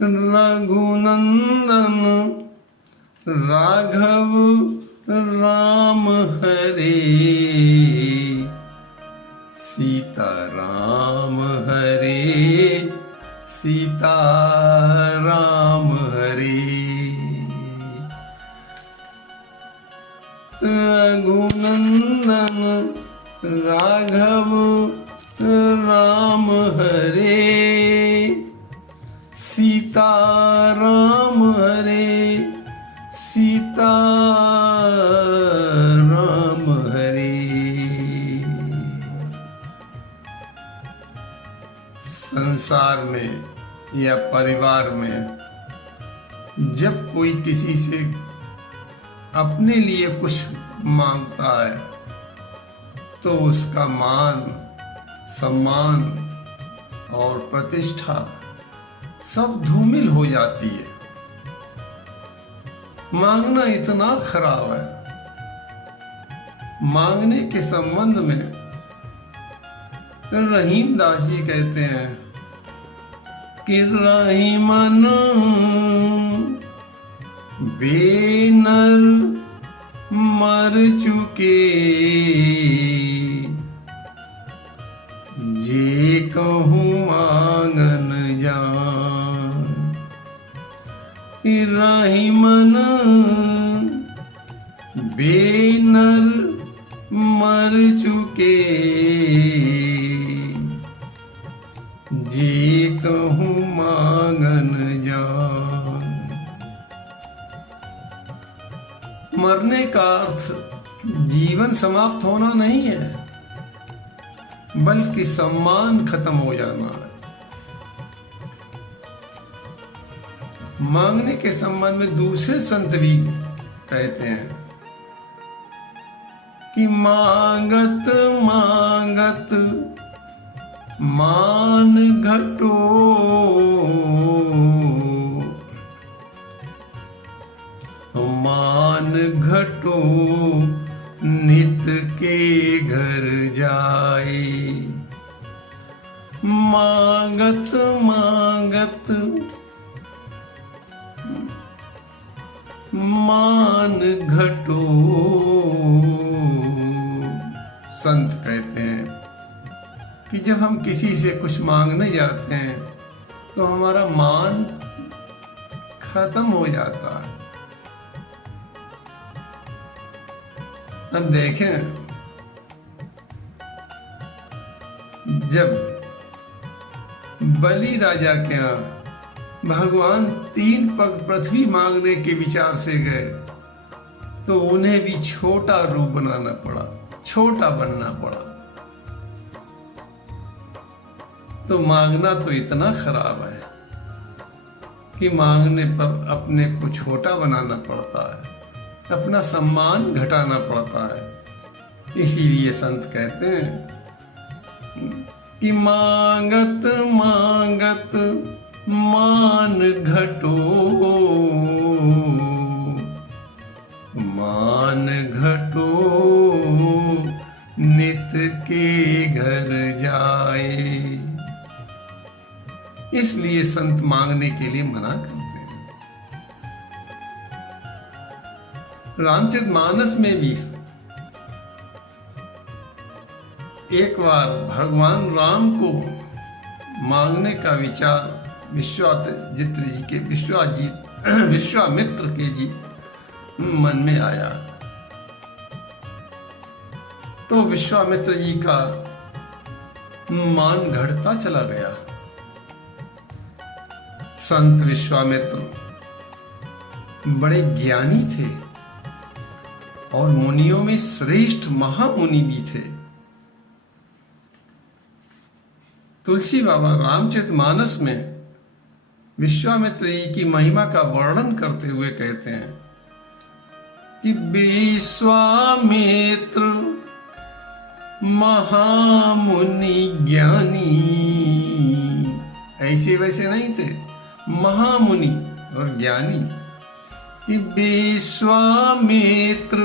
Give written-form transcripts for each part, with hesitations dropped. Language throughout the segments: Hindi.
रघुनंदन राघव राम हरे, सीता राम हरे, सीता राम हरे। रघुनंदन राघव राम हरे, सीता राम हरे, सीता राम हरे। संसार में या परिवार में जब कोई किसी से अपने लिए कुछ मांगता है तो उसका मान, सम्मान और प्रतिष्ठा सब धूमिल हो जाती है। मांगना इतना खराब है। मांगने के संबंध में रहीम दास जी कहते हैं कि रहीमन बेनर मर चुके, जे कहूँ मांगन जान। रहीमन बेनर मर चुके, जे कहूँ मांगन जान। मरने का अर्थ जीवन समाप्त होना नहीं है, बल्कि सम्मान खत्म हो जाना है। मांगने के संबंध में दूसरे संत भी कहते हैं कि मांगत मांगत मान घटो, मान घटो नित के घर जाए। मांगत मांगत मान घटो। संत कहते हैं कि जब हम किसी से कुछ मांगने जाते हैं तो हमारा मान खत्म हो जाता है। अब देखें, जब बलि राजा के यहाँ भगवान 3 पग पृथ्वी मांगने के विचार से गए तो उन्हें भी छोटा रूप बनाना पड़ा, छोटा बनना पड़ा। तो मांगना तो इतना खराब है कि मांगने पर अपने को छोटा बनाना पड़ता है, अपना सम्मान घटाना पड़ता है। इसीलिए संत कहते हैं कि मांगत मांगत मान घटो, मान घटो नित के घर जाए। इसलिए संत मांगने के लिए मना करते हैं। रामचरितमानस में भी एक बार भगवान राम को मांगने का विचार विश्वामित्र के जी मन में आया तो विश्वामित्र जी का मान घटता चला गया। संत विश्वामित्र बड़े ज्ञानी थे और मुनियों में श्रेष्ठ महामुनि भी थे। तुलसी बाबा रामचरितमानस में विश्वामित्र जी की महिमा का वर्णन करते हुए कहते हैं कि विश्वामित्र महामुनि ज्ञानी, ऐसे वैसे नहीं थे, महामुनि और ज्ञानी। कि विश्वामित्र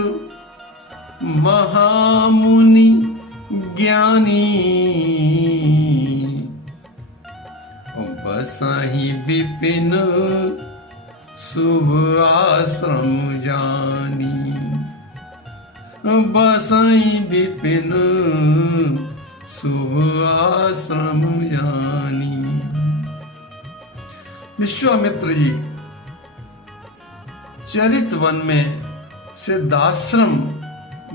महामुनि ज्ञानी बसहि विपिन शुभ आश्रम जानी, बसहि विपिन शुभ आश्रम जानी। विश्वामित्र जी चरित वन में सिद्धाश्रम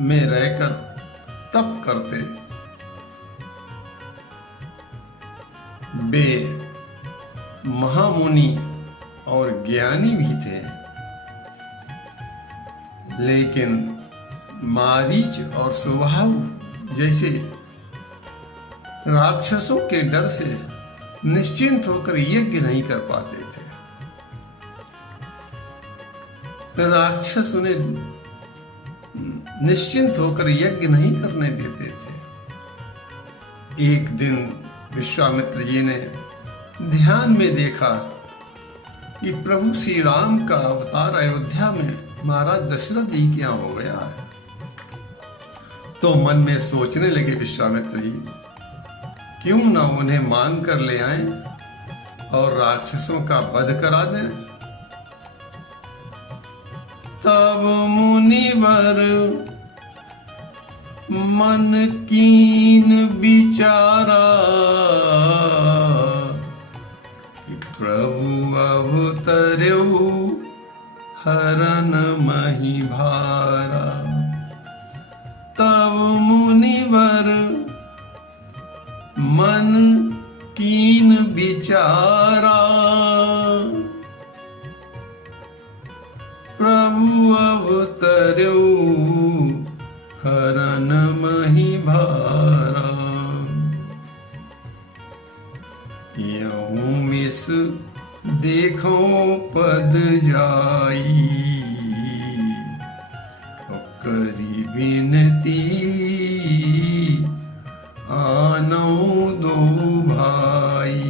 में रहकर तप करते। वे महामुनि और ज्ञानी भी थे, लेकिन मारीच और सुबाहु जैसे राक्षसों के डर से निश्चिंत होकर यज्ञ नहीं कर पाते थे। राक्षस उन्हें निश्चिंत होकर यज्ञ नहीं करने देते थे। एक दिन विश्वामित्र जी ने ध्यान में देखा कि प्रभु श्री राम का अवतार अयोध्या में महाराज दशरथ जी के यहाँ हो गया है। तो मन में सोचने लगे विश्वामित्र जी, क्यों ना उन्हें मांग कर ले आए और राक्षसों का वध करा दें। तब मुनिवर मन कीन विचारा, प्रभु अवतर्यौ हरन मही भारा। तब मुनिवर मन कीन विचारा, प्रभु अवतर्यौ हरन मही भारा। यूं मिस देखो पद जाई, करी विनती आनो दो भाई।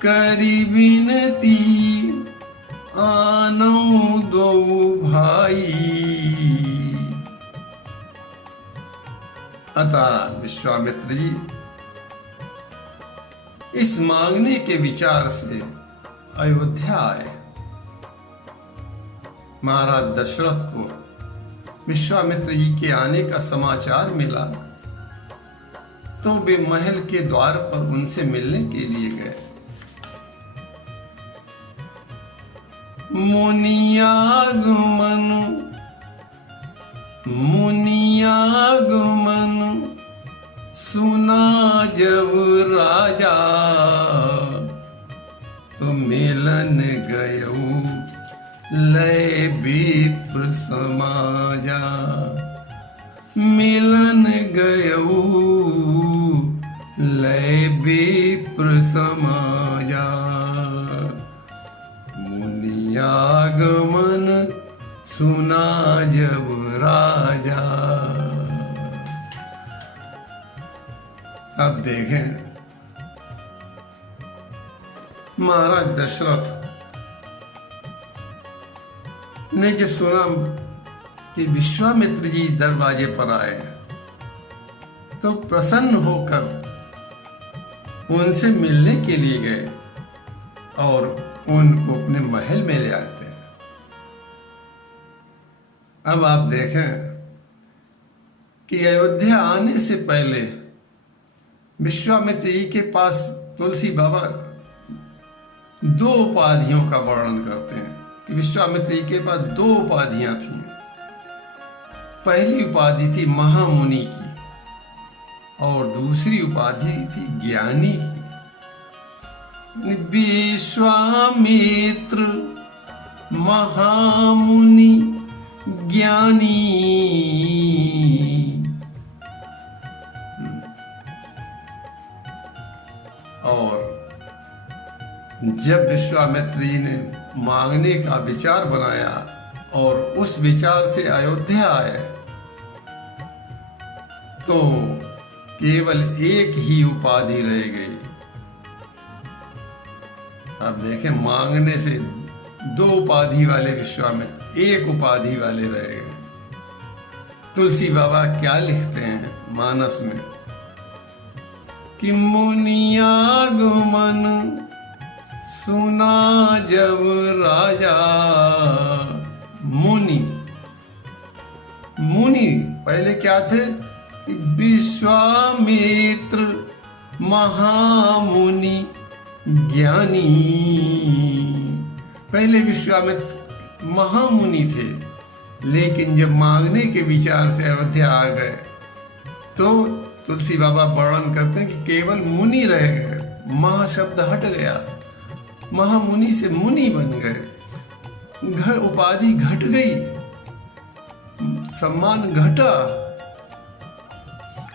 करी विनती आनो दो भाई। अतः विश्वामित्र जी इस मांगने के विचार से अयोध्या आए। महाराज दशरथ को विश्वामित्र जी के आने का समाचार मिला तो वे महल के द्वार पर उनसे मिलने के लिए गए। मुनियागमन सुना जब राजा, तो मिलन गयो लय विप्र समाजा। मिलन गयो लय विप्र समाजा। मुनियागमन सुना जब राजा। अब देखें महाराज दशरथ ने जब सुना कि विश्वामित्र जी दरवाजे पर आए तो प्रसन्न होकर उनसे मिलने के लिए गए और उनको अपने महल में ले आते हैं। अब आप देखें कि अयोध्या आने से पहले विश्वामित्र जी के पास तुलसी बाबा दो उपाधियों का वर्णन करते हैं कि विश्वामित्र जी के पास दो उपाधियां थीं। पहली उपाधि थी महामुनि की और दूसरी उपाधि थी ज्ञानी की। विश्वामित्र महामुनि ज्ञानी। और जब विश्वामित्र जी ने मांगने का विचार बनाया और उस विचार से अयोध्या आए तो केवल एक ही उपाधि रह गई। अब देखें, मांगने से दो उपाधि वाले विश्वामित्र एक उपाधि वाले रह गए। तुलसी बाबा क्या लिखते हैं मानस में कि मुनियागमन सुना जब राजा। मुनि पहले क्या थे कि विश्वामित्र महामुनि ज्ञानी। पहले विश्वामित्र महामुनि थे, लेकिन जब मांगने के विचार से अयोध्या आ गए तो तुलसी बाबा वर्णन करते हैं कि केवल मुनि रह गए, महा शब्द हट गया, महामुनि से मुनि बन गए, घर उपाधि घट गई, सम्मान घटा।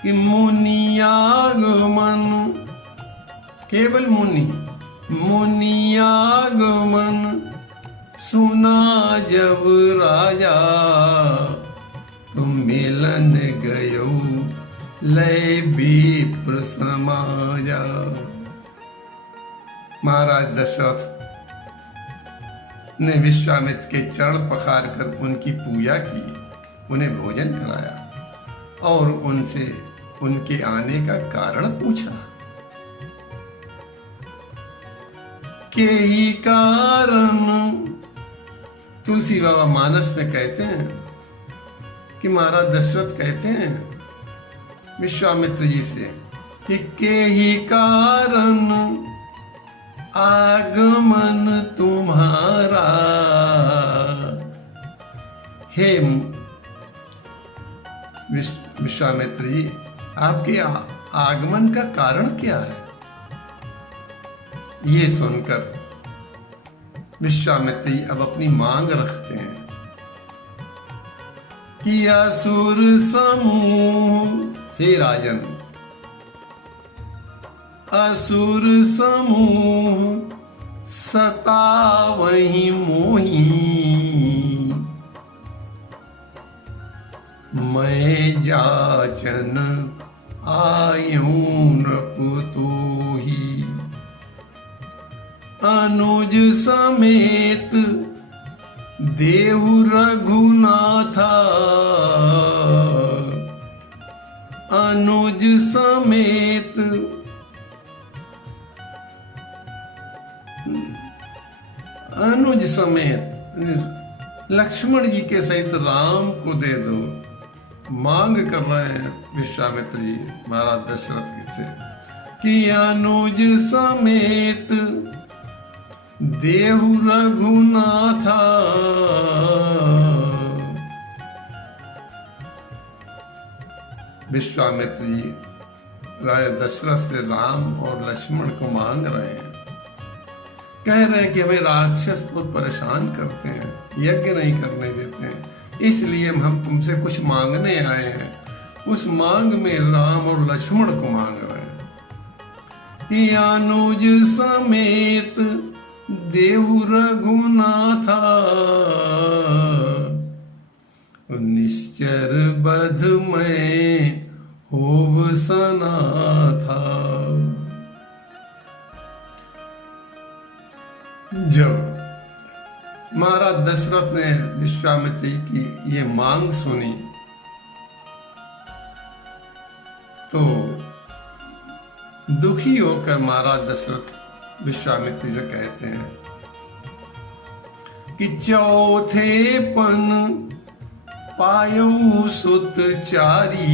कि मुनियागमन, केवल मुनियागमन सुना जब राजा। तुम मिलन गयो लय विप्र समाजा। महाराज दशरथ ने विश्वामित्र के चरण पखार कर उनकी पूजा की, उन्हें भोजन कराया और उनसे उनके आने का कारण पूछा। के ही कारण तुलसी बाबा मानस में कहते हैं कि महाराज दशरथ कहते हैं विश्वामित्र जी से कि के ही कारण आगमन तुम्हारा। हे विश्वामित्र जी, आपके आगमन का कारण क्या है? ये सुनकर विश्वामित्र जी अब अपनी मांग रखते हैं कि असुर समूह, हे राजन, असुर समूह सतावहि मोहि। मैं जाचन आयूं नृपतोहि। अनुज समेत देहु रघुनाथा। अनुज समेत लक्ष्मण जी के सहित राम को दे दो। मांग कर रहे हैं विश्वामित्र जी महाराज दशरथ से कि अनुज समेत देहु रघुनाथा। विश्वामित्र जी राजा दशरथ से राम और लक्ष्मण को मांग रहे हैं, कह रहे हैं कि हमें राक्षस बहुत परेशान करते हैं, यज्ञ नहीं करने देते हैं, इसलिए हम तुमसे कुछ मांगने आए हैं। उस मांग में राम और लक्ष्मण को मांग रहे हैं कि अनुज समेत देहु रघुनाथा। निश्चर बध में होव सना था। जब महाराज दशरथ ने विश्वामित्र की ये मांग सुनी तो दुखी होकर महाराज दशरथ विश्वामित्र से कहते हैं कि चौथेपन पायो सुत चारी।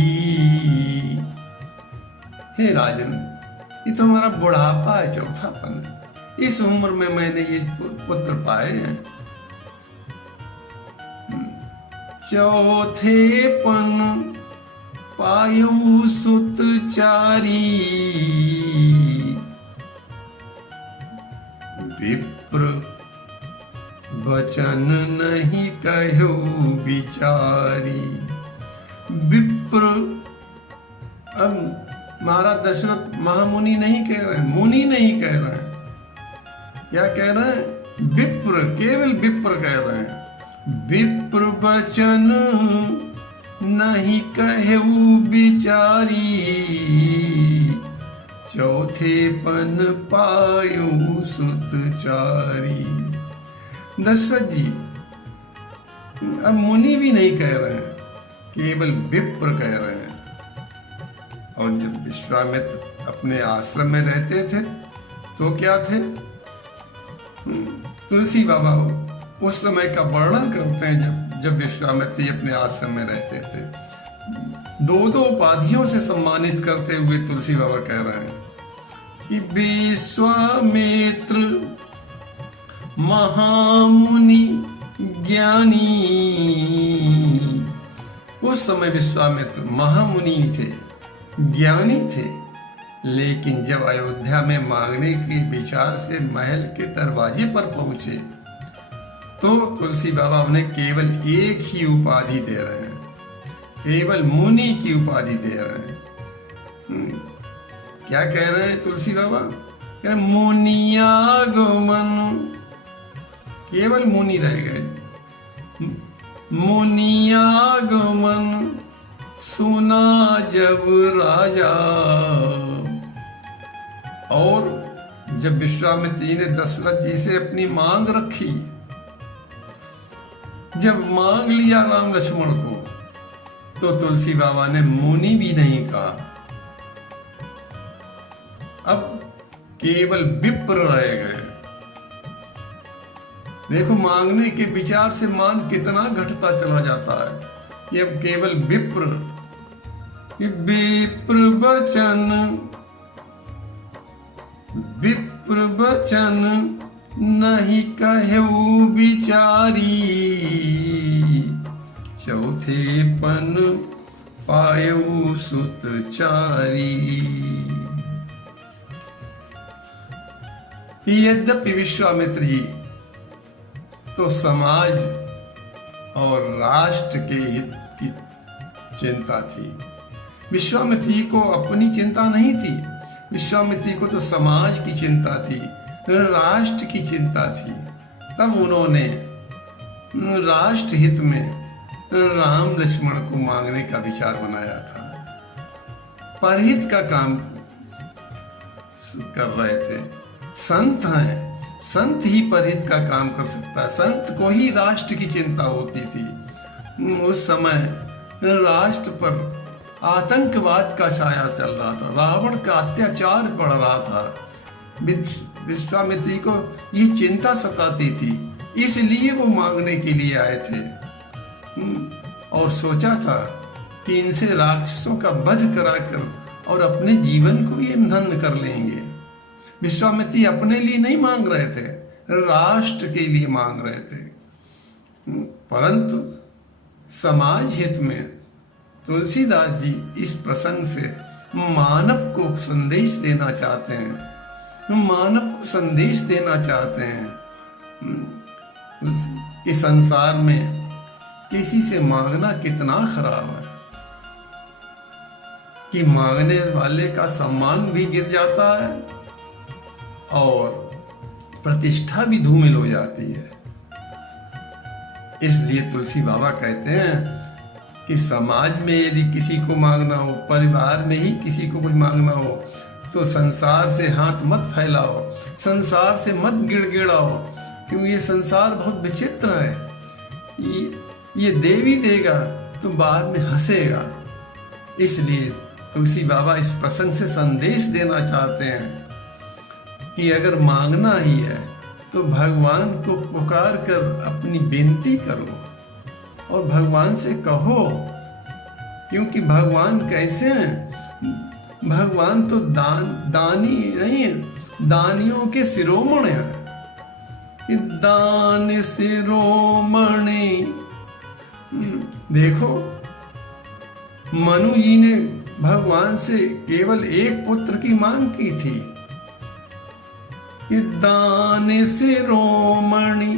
हे राजन, ये तो हमारा बुढ़ापा है, चौथापन है। इस उम्र में मैंने ये पुत्र पाए हैं। चौथेपन पायो सुत चारी। विप्र वचन नहीं कहो बिचारी। विप्र, अब महाराज दशरथ महामुनि नहीं कह रहे हैं, मुनि नहीं कह रहे हैं, क्या कह रहे हैं? विप्र, केवल विप्र कह रहे हैं। विप्र वचन नहीं कहू बिचारी। चौथेपन पायो सुत चारी। दशरथ जी अब मुनि भी नहीं कह रहे हैं, केवल विप्र कह रहे हैं। और जब विश्वामित्र अपने आश्रम में रहते थे तो क्या थे, तुलसी बाबा उस समय का वर्णन करते हैं जब विश्वामित्र जी अपने आश्रम में रहते थे। दो दो उपाधियों से सम्मानित करते हुए तुलसी बाबा कह रहे हैं कि विश्वामित्र महामुनि ज्ञानी। उस समय विश्वामित्र महामुनि थे, ज्ञानी थे, लेकिन जब अयोध्या में मांगने के विचार से महल के दरवाजे पर पहुंचे तो तुलसी बाबा उन्हें केवल एक ही उपाधि दे रहे हैं, केवल मुनि की उपाधि दे रहे हैं। क्या कह रहे हैं तुलसी बाबा? कह रहे मुनियागमन, केवल मुनि रह गए। मुनियागमन सुना जब राजा। और जब विश्वामित्र जी ने दशरथ जी से अपनी मांग रखी, जब मांग लिया राम लक्ष्मण को, तो तुलसी बाबा ने मुनि भी नहीं कहा, अब केवल विप्र रह गए। देखो मांगने के विचार से मान कितना घटता चला जाता है। ये अब केवल विप्र, विप्र वचन नहीं कहू विचारी, चौथेपन पायऊ सुतचारी। यद्यपि विश्वामित्र जी तो समाज और राष्ट्र के हित की चिंता थी, विश्वामित्र जी को अपनी चिंता नहीं थी। विश्वामित्र जी को तो समाज की चिंता थी, राष्ट्र की चिंता थी। तब उन्होंने राष्ट्र हित में राम लक्ष्मण को मांगने का विचार बनाया था। परहित का काम कर रहे थे। संत हैं, संत ही परहित का काम कर सकता है। संत को ही राष्ट्र की चिंता होती थी। उस समय राष्ट्र पर आतंकवाद का छाया चल रहा था, रावण का अत्याचार बढ़ रहा था। विश्वामित्र जी को ये चिंता सताती थी, इसलिए वो मांगने के लिए आए थे और सोचा था कि इनसे राक्षसों का वध कराकर और अपने जीवन को ये धन्य कर लेंगे। विश्वामित्र जी अपने लिए नहीं मांग रहे थे, राष्ट्र के लिए मांग रहे थे। परंतु समाज हित में तुलसीदास जी इस प्रसंग से मानव को संदेश देना चाहते हैं, मानव को संदेश देना चाहते हैं कि संसार में किसी से मांगना कितना खराब है, कि मांगने वाले का सम्मान भी गिर जाता है और प्रतिष्ठा भी धूमिल हो जाती है। इसलिए तुलसी बाबा कहते हैं कि समाज में यदि किसी को मांगना हो, परिवार में ही किसी को कुछ मांगना हो, तो संसार से हाथ मत फैलाओ, संसार से मत गिड़गिड़ाओ, क्योंकि ये संसार बहुत विचित्र है। ये देवी देगा तो बाद में हंसेगा। इसलिए तुलसी बाबा इस प्रसंग से संदेश देना चाहते हैं कि अगर मांगना ही है तो भगवान को पुकार कर अपनी बेनती करो और भगवान से कहो, क्योंकि भगवान कैसे हैं? भगवान तो दानी नहीं है, दानियों के शिरोमणि हैं। कि दान शिरोमणि। देखो मनु जी ने भगवान से केवल एक पुत्र की मांग की थी कि दान शिरोमणि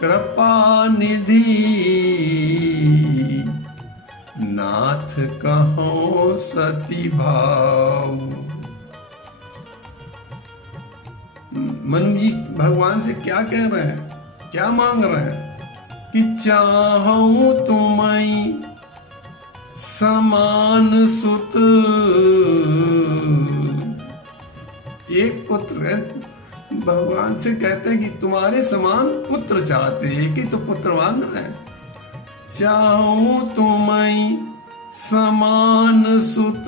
कृपा निधि, नाथ कहो सती भाव। मनु जी भगवान से क्या कह रहे हैं, क्या मांग रहे हैं? कि चाहूं तुम्हें समान सुत। एक पुत्र है, भगवान से कहते हैं कि तुम्हारे समान पुत्र चाहते हैं, एक ही तो पुत्र मांग रहे हैं। चाहूं तुम्हें समान सुत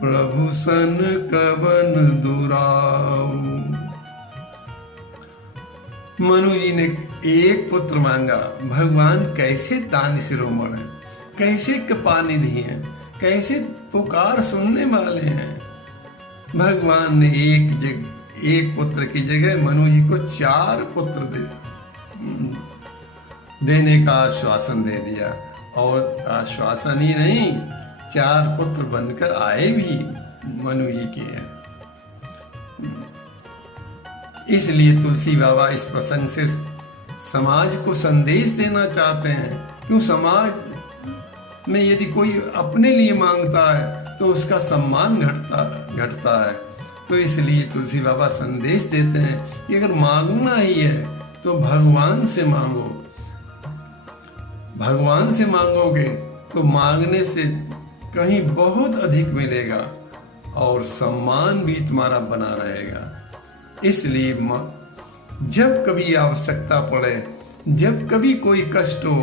प्रभु सन कवन दुराऊ। मनु जी ने एक पुत्र मांगा, भगवान कैसे दान शिरोमणि, कैसे कृपानिधि हैं, कैसे पुकार सुनने वाले हैं। भगवान ने एक पुत्र की जगह मनु जी को 4 पुत्र देने का आश्वासन दे दिया। और आश्वासन ही नहीं, 4 पुत्र बनकर आए भी मनु जी के हैं। इसलिए तुलसी बाबा इस प्रसंग से समाज को संदेश देना चाहते हैं। क्यों, समाज में यदि कोई अपने लिए मांगता है तो उसका सम्मान घटता है। तो इसलिए तुलसी बाबा संदेश देते हैं कि अगर मांगना ही है तो भगवान से मांगो। भगवान से मांगोगे तो मांगने से कहीं बहुत अधिक मिलेगा और सम्मान भी तुम्हारा बना रहेगा। इसलिए जब कभी आवश्यकता पड़े, जब कभी कोई कष्ट हो,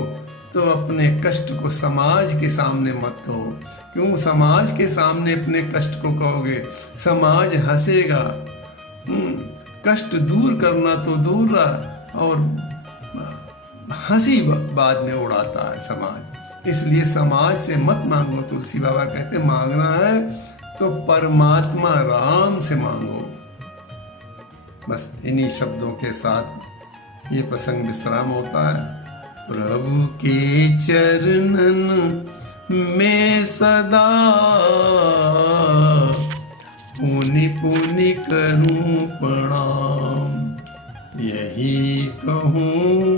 तो अपने कष्ट को समाज के सामने मत कहो। क्यों, समाज के सामने अपने कष्ट को कहोगे, समाज हंसेगा। कष्ट दूर करना तो दूर रहा, और हंसी बाद में उड़ाता है समाज। इसलिए समाज से मत मांगो। तुलसी बाबा कहते मांगना है तो परमात्मा राम से मांगो। बस इन्हीं शब्दों के साथ ये प्रसंग विश्राम होता है। प्रभु के चरणन में सदा पुनि पुनि करूं प्रणाम। यही कहूँ